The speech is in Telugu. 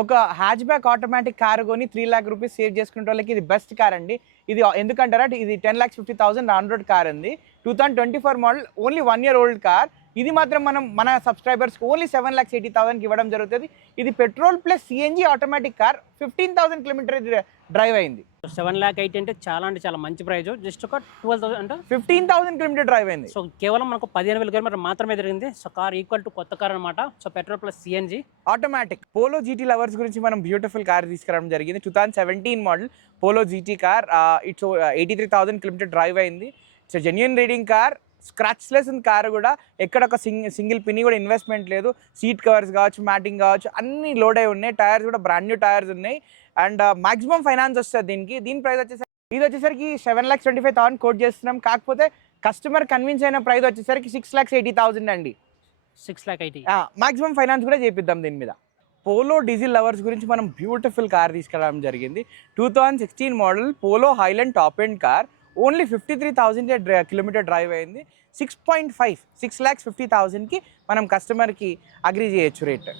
ఒక హ్యాచ్ బ్యాక్ ఆటోమేటిక్ కార్ కొని 3 లాక్ రూపీస్ సేవ్ చేసుకునే వాళ్ళకి ఇది బెస్ట్ కార్ అండి. ఇది ఎందుకంటారా, ఇది 10,50,000 ఆన్ రోడ్ కార్ ఉంది. 2024 model, only 1 year old car. ఇది మాత్రం మన సబ్స్క్రైబర్స్కి ఓన్లీ 7,80,000కి ఇవ్వడం జరుగుతుంది. ఇది petrol plus CNG automatic car. 15,000 kilometre drive అయింది. 7,80,000 అంటే చాలా మంచి ప్రైజ్. జస్ట్ ఒక 12,000 అంటే 15,000 కిలోమీటర్ డ్రైవ్ అయింది. సో కేవలం మనకు 15,000 కిలోమీటర్ మాత్రమే జరిగింది. సో కార్ ఈక్వల్ టు కొత్త కార్ అనమాట. So petrol plus CNG automatic. Polo GT lovers గురించి మనం బ్యూటిఫుల్ కార్ తీసుకురావడం జరిగింది. 2017 model Polo GT car. It's 83,000 kilometre drive అయింది. It's genuine reading car. Scratchless ఉంది కారు కూడా. ఎక్కడ ఒక సింగిల్ పిన్ని కూడా ఇన్వెస్ట్మెంట్ లేదు. సీట్ కవర్స్ కావచ్చు, మ్యాటింగ్ కావచ్చు, అన్ని లోడ్ అయి ఉన్నాయి. టైర్స్ కూడా బ్రాండ్ న్యూ టైర్స్ ఉన్నాయి. అండ్ మాక్సిమం ఫైనాన్స్ వస్తుంది దీనికి. దీని ప్రైస్ వచ్చేసరికి 7,25,000 కోట్ చేస్తున్నాం. కాకపోతే కస్టమర్ కన్విన్స్ అయిన ప్రైస్ వచ్చేసరికి 6,80,000 అండి. 6,80,000 మాక్సిమం ఫైనాన్స్ కూడా చేపిద్దాం దీని మీద. పోలో డీజిల్ లవర్స్ గురించి మనం బ్యూటిఫుల్ కార్ తీసుకురావడం జరిగింది. 2016 model Polo Highland top end car. Only 53,000 kilometre drive అయింది. 6.5 6,50,000కి మనం కస్టమర్కి అగ్రీ చేయొచ్చు రేట్.